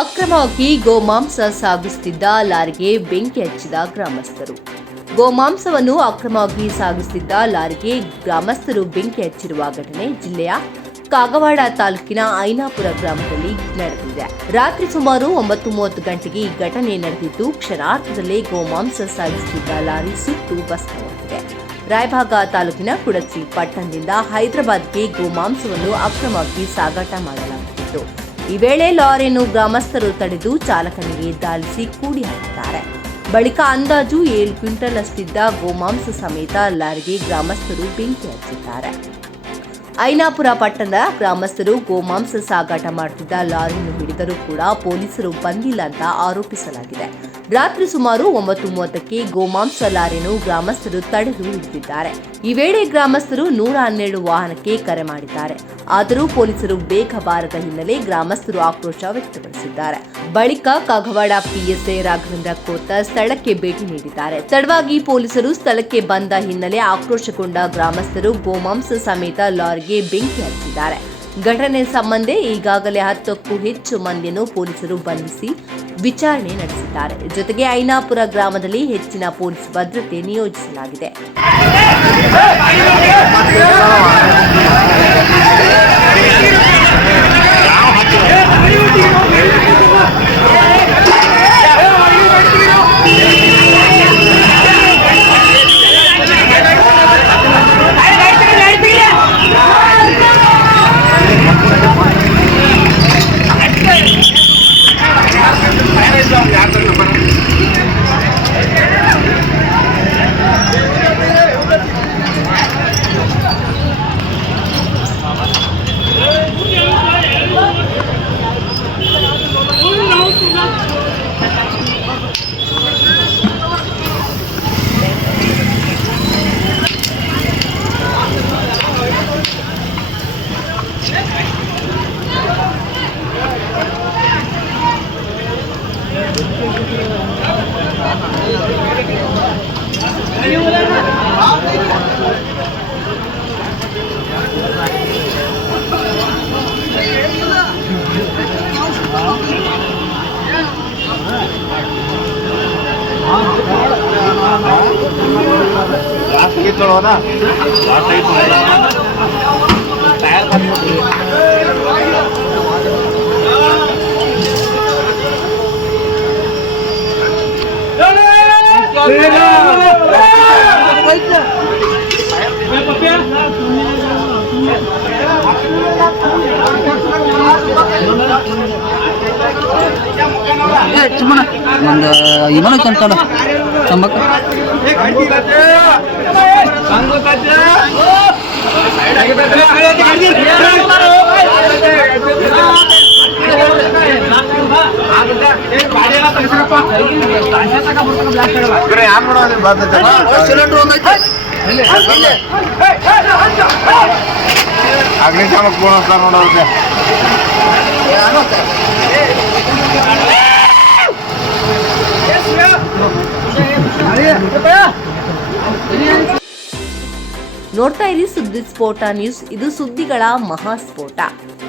ಅಕ್ರಮವಾಗಿ ಗೋಮಾಂಸ ಸಾಗಿಸುತ್ತಿದ್ದ ಲಾರಿಗೆ ಬೆಂಕಿ ಹಚ್ಚಿದ ಗ್ರಾಮಸ್ಥರು. ಗೋಮಾಂಸವನ್ನು ಅಕ್ರಮವಾಗಿ ಸಾಗಿಸುತ್ತಿದ್ದ ಲಾರಿಗೆ ಗ್ರಾಮಸ್ಥರು ಬೆಂಕಿ ಹಚ್ಚಿರುವ ಘಟನೆ ಜಿಲ್ಲೆಯ ಕಾಗವಾಡ ತಾಲೂಕಿನ ಐನಾಪುರ ಗ್ರಾಮದಲ್ಲಿ ನಡೆದಿದೆ. ರಾತ್ರಿ ಸುಮಾರು 9:30 ಗಂಟೆಗೆ ಈ ಘಟನೆ ನಡೆದಿದ್ದು, ಕ್ಷಣಾರ್ಧದಲ್ಲೇ ಗೋಮಾಂಸ ಸಾಗಿಸುತ್ತಿದ್ದ ಲಾರಿ ಸುಟ್ಟು ಭಸ್ಮವಾಗಿದೆ. ರಾಯಭಾಗ ತಾಲೂಕಿನ ಕುಡಚಿ ಪಟ್ಟಣದಿಂದ ಹೈದರಾಬಾದ್ಗೆ ಗೋಮಾಂಸವನ್ನು ಅಕ್ರಮವಾಗಿ ಸಾಗಾಟ ಮಾಡಲಾಗುತ್ತಿತ್ತು. ಈ ವೇಳೆ ಲಾರಿಯನ್ನು ಗ್ರಾಮಸ್ಥರು ತಡೆದು ಚಾಲಕನಿಗೆ ದಾಳಿಸಿ ಕೂಡಿ ಹಾಕಿದ್ದಾರೆ. ಬಳಿಕ ಅಂದಾಜು 7 ಕ್ವಿಂಟಲ್ ಅಷ್ಟಿದ್ದ ಗೋಮಾಂಸ ಸಮೇತ ಲಾರಿಗೆ ಗ್ರಾಮಸ್ಥರು ಬೆಂಕಿ ಹಚ್ಚಿದ್ದಾರೆ. ಐನಾಪುರ ಪಟ್ಟಣದ ಗ್ರಾಮಸ್ಥರು ಗೋಮಾಂಸ ಸಾಗಾಟ ಮಾಡುತ್ತಿದ್ದ ಲಾರಿಯನ್ನು ಹಿಡಿದರೂ ಕೂಡ ಪೊಲೀಸರು ಬಂದಿಲ್ಲ ಅಂತ ಆರೋಪಿಸಲಾಗಿದೆ. ರಾತ್ರಿ ಸುಮಾರು 9:30ಕ್ಕೆ ಗೋಮಾಂಸ ಲಾರಿಯನ್ನು ಗ್ರಾಮಸ್ಥರು ತಡೆದು ಹಿಡಿದಿದ್ದಾರೆ. ಈ ವೇಳೆ ಗ್ರಾಮಸ್ಥರು 112 ವಾಹನಕ್ಕೆ ಕರೆ ಮಾಡಿದ್ದಾರೆ. ಆದರೂ ಪೊಲೀಸರು ಬೇಗ ಬಾರದ ಹಿನ್ನೆಲೆ ಗ್ರಾಮಸ್ಥರು ಆಕ್ರೋಶ ವ್ಯಕ್ತಪಡಿಸಿದ್ದಾರೆ. ಬಳಿಕ ಕಾಗವಾಡ ಪಿಎಸ್ಐ ರಾಘವೇಂದ್ರ ಕೋತ ಸ್ಥಳಕ್ಕೆ ಭೇಟಿ ನೀಡಿದ್ದಾರೆ. ತಡವಾಗಿ ಪೊಲೀಸರು ಸ್ಥಳಕ್ಕೆ ಬಂದ ಹಿನ್ನೆಲೆ ಆಕ್ರೋಶಗೊಂಡ ಗ್ರಾಮಸ್ಥರು ಗೋಮಾಂಸ ಸಮೇತ ಲಾರಿಗೆ ಬೆಂಕಿ ಹಚ್ಚಿದ್ದಾರೆ. ಘಟನೆ ಸಂಬಂಧ ಈಗಾಗಲೇ 10ಕ್ಕೂ ಹೆಚ್ಚು ಮಂದಿಯನ್ನು ಪೊಲೀಸರು ಬಂಧಿಸಿ ವಿಚಾರಣೆ ನಡೆಸಿದ್ದಾರೆ. ಜೊತೆಗೆ ಐನಾಪುರ ಗ್ರಾಮದಲ್ಲಿ ಹೆಚ್ಚಿನ ಪೊಲೀಸ್ ಭದ್ರತೆ ನಿಯೋಜಿಸಲಾಗಿದೆ. ಒಂದು ಇವನು ಚಂತೋಣ ಚಂಬಕ್ಕ ಅಗ್ನಿಶಾಮಕ ಬೋನಸ್ ನೋಡೋಕೆ ನೋಡ್ತಾ ಇರಿ ಸುದ್ದಿ ಸ್ಫೋಟ ನ್ಯೂಸ್. ಇದು ಸುದ್ದಿಗಳ ಮಹಾಸ್ಫೋಟ.